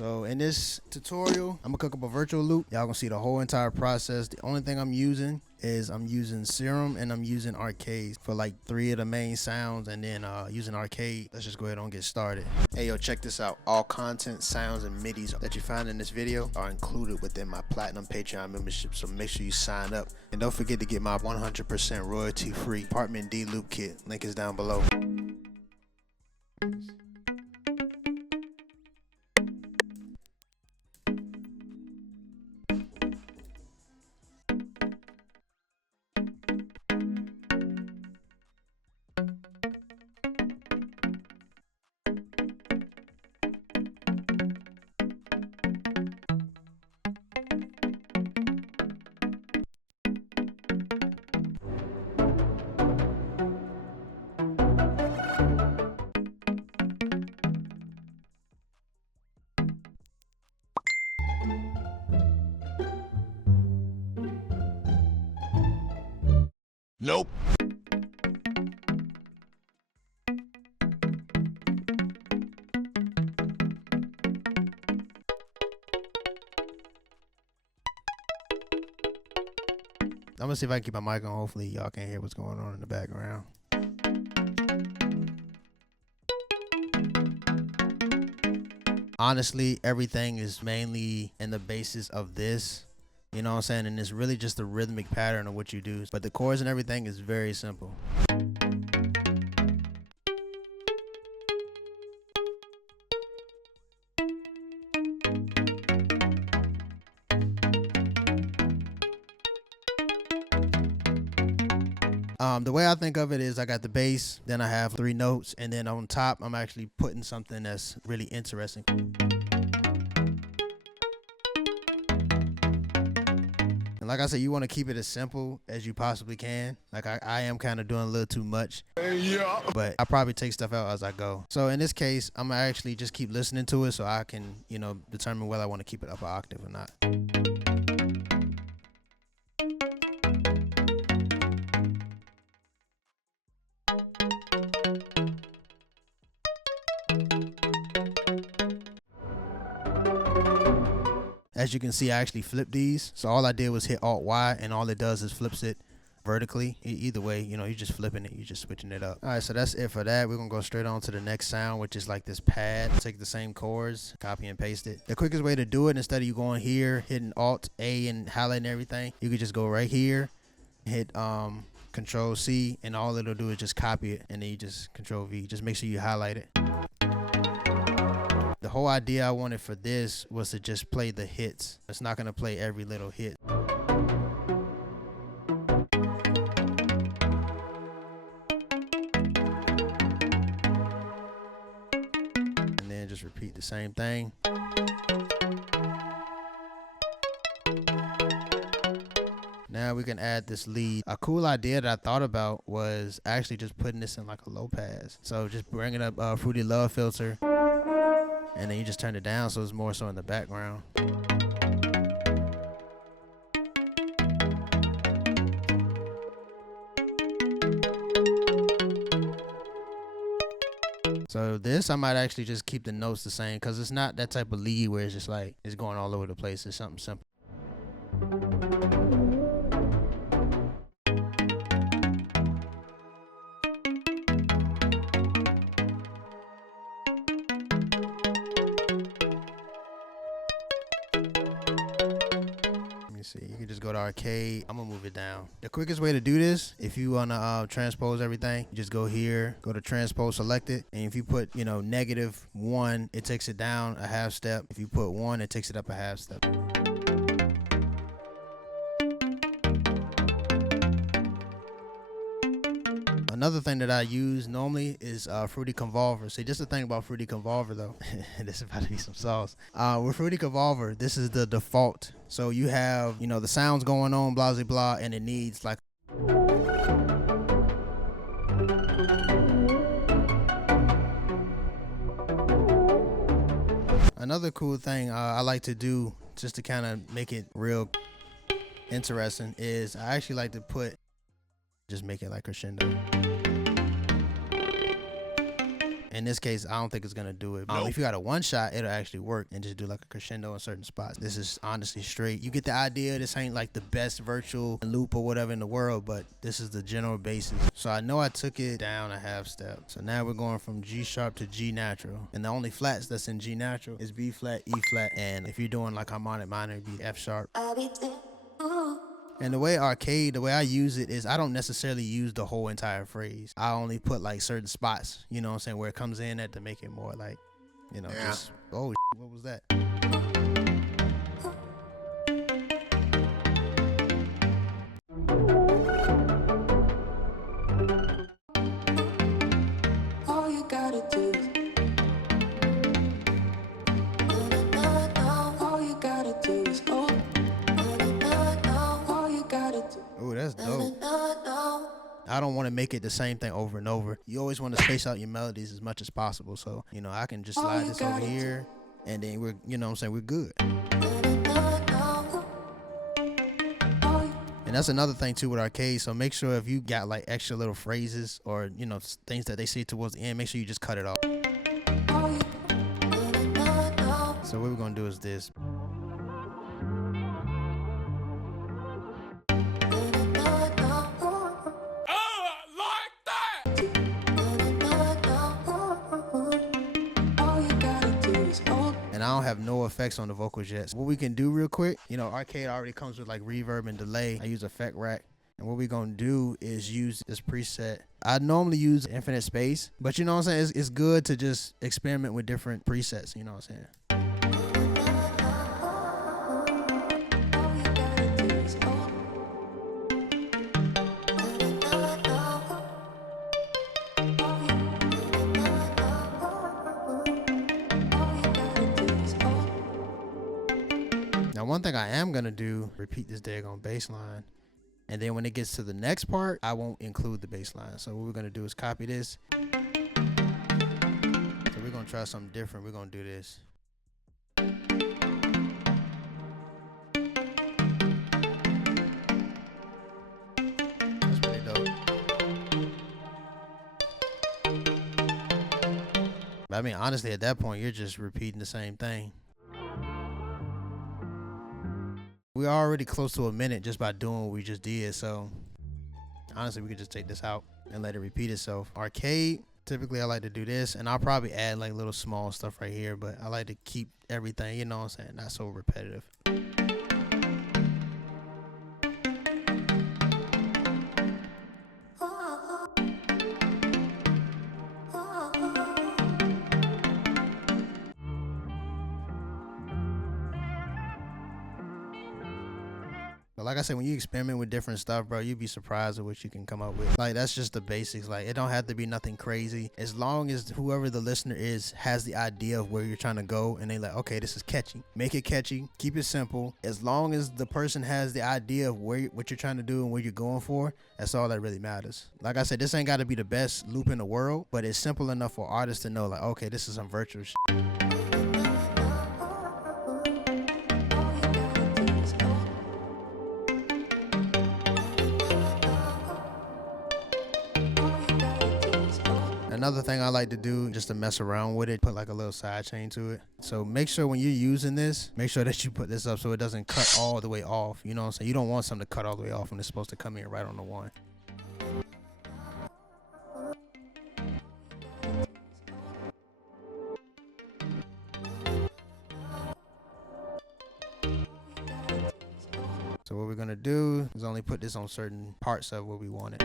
So in this tutorial, I'm gonna cook up a virtual loop. Y'all gonna see the whole entire process. The only thing I'm using is I'm using Serum and I'm using Arcade for like 3 of the main sounds, and then using Arcade. Let's just go ahead and get started. Hey yo, check this out. All content, sounds, and MIDIs that you find in this video are included within my Platinum Patreon membership, so make sure you sign up. And don't forget to get my 100% royalty-free Apartment D loop kit. Link is down below. Nope. I'm gonna see if I can keep my mic on. Hopefully y'all can hear what's going on in the background. Honestly, everything is mainly in the basis of this. You know what I'm saying? And it's really just the rhythmic pattern of what you do. But the chords and everything is very simple. The way I think of it is I got the bass, then I have 3 notes, and then on top I'm actually putting something that's really interesting. And like I said, you want to keep it as simple as you possibly can. Like I am kind of doing a little too much, Yeah. but I probably take stuff out as I go. So in this case, I'm gonna actually just keep listening to it so I can, you know, determine whether I want to keep it up an octave or not. As you can see, I actually flipped these. So all I did was hit Alt-Y, and all it does is flips it vertically. Either way, you know, you're just flipping it, you're just switching it up. All right, so that's it for that. We're gonna go straight on to the next sound, which is like this pad. Take the same chords, copy and paste it. The quickest way to do it, instead of you going here, hitting Alt-A and highlighting everything, you could just go right here, hit Control-C, and all it'll do is just copy it, and then you just Control-V. Just make sure you highlight it. The whole idea I wanted for this was to just play the hits. It's not gonna play every little hit. And then just repeat the same thing. Now we can add this lead. A cool idea that I thought about was actually just putting this in like a low pass. So just bringing up Fruity Love filter, and then you just turn it down so it's more so in the background. So this, I might actually just keep the notes the same, because it's not that type of lead where it's just like it's going all over the place. It's something simple. See, you can just go to Arcade. I'm gonna move it down. The quickest way to do this, if you wanna transpose everything, you just go here, go to transpose selected, and if you put, you know, -1, it takes it down a half step. If you put 1, it takes it up a half step. Another thing that I use normally is Fruity Convolver. See, just the thing about Fruity Convolver though, this is about to be some sauce. With Fruity Convolver, this is the default. So you have, you know, the sounds going on, blah, blah, blah, and it needs like. Another cool thing I like to do, just to kind of make it real interesting, is I actually like to just make it like crescendo. In this case, I don't think it's gonna do it. If you got a one shot, it'll actually work and just do like a crescendo in certain spots. This is honestly straight. You get the idea. This ain't like the best virtual loop or whatever in the world, but this is the general basis. So I know I took it down a half step. So now we're going from G sharp to G natural. And the only flats that's in G natural is B flat, E flat, and if you're doing like harmonic minor, it'd be F sharp. And the way Arcade, the way I use it is I don't necessarily use the whole entire phrase. I only put like certain spots, you know what I'm saying, where it comes in at to make it more like, you know, just, oh, what was that? All you gotta do is oh, that's dope. I don't want to make it the same thing over and over. You always want to space out your melodies as much as possible. So, you know, I can just slide this over here and then we're, you know what I'm saying, we're good. And that's another thing too with Arcade. So make sure if you got like extra little phrases or, you know, things that they say towards the end, make sure you just cut it off. So what we're going to do is this. And I don't have no effects on the vocals yet. So what we can do real quick, you know, Arcade already comes with like reverb and delay. I use Effect Rack. And what we're going to do is use this preset. I normally use infinite space, but you know what I'm saying? It's good to just experiment with different presets, you know what I'm saying? Now, one thing I am going to do, repeat this daggone bass line. And then when it gets to the next part, I won't include the bass line. So what we're going to do is copy this. So we're going to try something different. We're going to do this. That's pretty dope. But I mean, honestly, at that point, you're just repeating the same thing. We're already close to a minute just by doing what we just did. So honestly, we could just take this out and let it repeat itself. Arcade, typically I like to do this, and I'll probably add like little small stuff right here, but I like to keep everything, you know what I'm saying, not so repetitive. But like I said, when you experiment with different stuff, bro, you'd be surprised at what you can come up with. Like, that's just the basics. Like, it don't have to be nothing crazy. As long as whoever the listener is has the idea of where you're trying to go and they like, okay, this is catchy. Make it catchy. Keep it simple. As long as the person has the idea of what you're trying to do and where you're going for, that's all that really matters. Like I said, this ain't got to be the best loop in the world, but it's simple enough for artists to know, like, okay, this is some virtual shit. Another thing I like to do just to mess around with it, put like a little side chain to it. So make sure when you're using this, make sure that you put this up so it doesn't cut all the way off. You know what I'm saying? You don't want something to cut all the way off when it's supposed to come in right on the one. So what we're gonna do is only put this on certain parts of where we want it.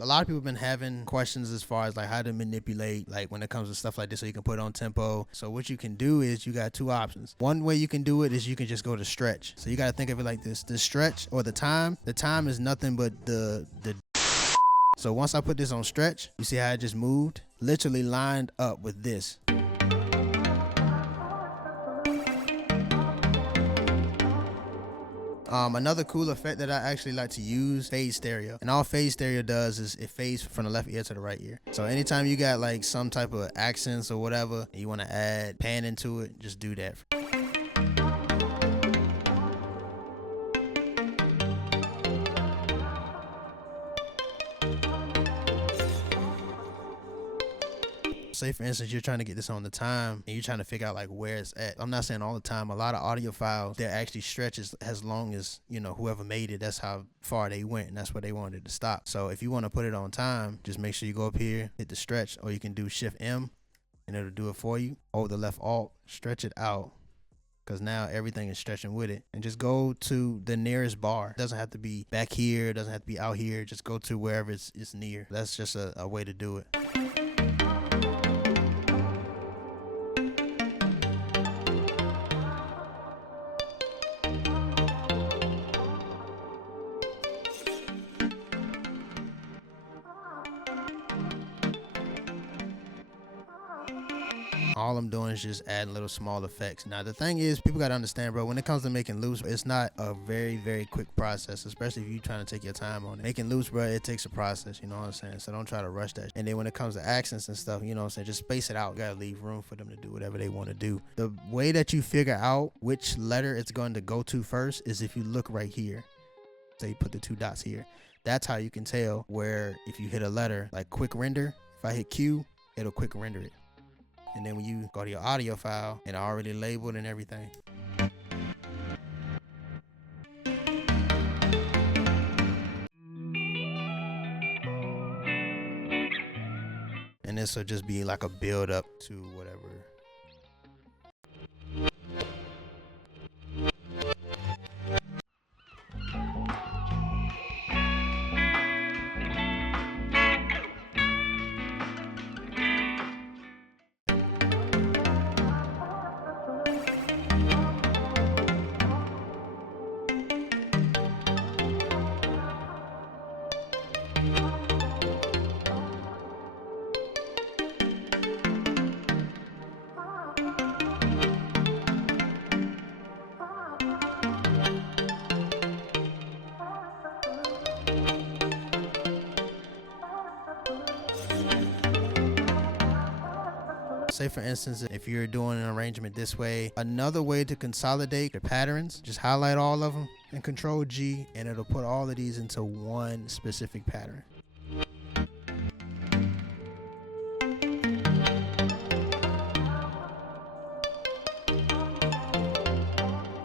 A lot of people have been having questions as far as like how to manipulate like when it comes to stuff like this so you can put on tempo. So what you can do is you got two options. One way you can do it is you can just go to stretch. So you got to think of it like this. The stretch or the time is nothing but the so once I put this on stretch, you see how it just moved? Literally lined up with this. Another cool effect that I actually like to use, phase stereo. And all phase stereo does is it fades from the left ear to the right ear. So anytime you got like some type of accents or whatever, and you want to add pan into it, just do that. Say for instance you're trying to get this on the time and you're trying to figure out like where it's at. I'm not saying all the time. A lot of audio files, they're actually stretches as long as, you know, whoever made it, that's how far they went and that's where they wanted to stop. So if you want to put it on time, just make sure you go up here, hit the stretch, or you can do Shift M and it'll do it for you. Hold the left Alt, stretch it out, because now everything is stretching with it. And just go to the nearest bar. It doesn't have to be back here, it doesn't have to be out here. Just go to wherever it's near. That's just a way to do it. All I'm doing is just adding little small effects. Now the thing is, people gotta understand, bro, when it comes to making loops, it's not a very quick process, especially if you're trying to take your time on it. Making loops, bro, it takes a process, you know what I'm saying? So don't try to rush that. And then when it comes to accents and stuff, you know what I'm saying, just space it out. You gotta leave room for them to do whatever they want to do. The way that you figure out which letter it's going to go to first is if you look right here. Say you put the 2 dots here. That's how you can tell where, if you hit a letter, like quick render, if I hit Q, it'll quick render it. And then when you go to your audio file, it's already labeled and everything. And this will just be like a build up to whatever. Say for instance, if you're doing an arrangement this way, another way to consolidate the patterns, just highlight all of them and Control G, and it'll put all of these into one specific pattern.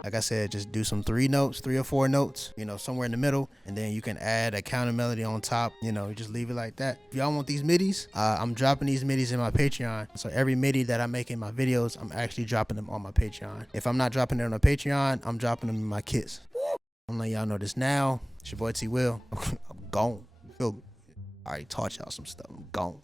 Like I said, just do some 3 or 4 notes, you know, somewhere in the middle, and then you can add a counter melody on top. You know, you just leave it like that. If y'all want these midis, I'm dropping these midis in my Patreon. So every midi that I make in my videos, I'm actually dropping them on my Patreon. If I'm not dropping it on my Patreon, I'm dropping them in my kits. I'm letting y'all know this now. It's your boy TWiLL. I'm gone. You feel me? I already taught y'all some stuff. I'm gone.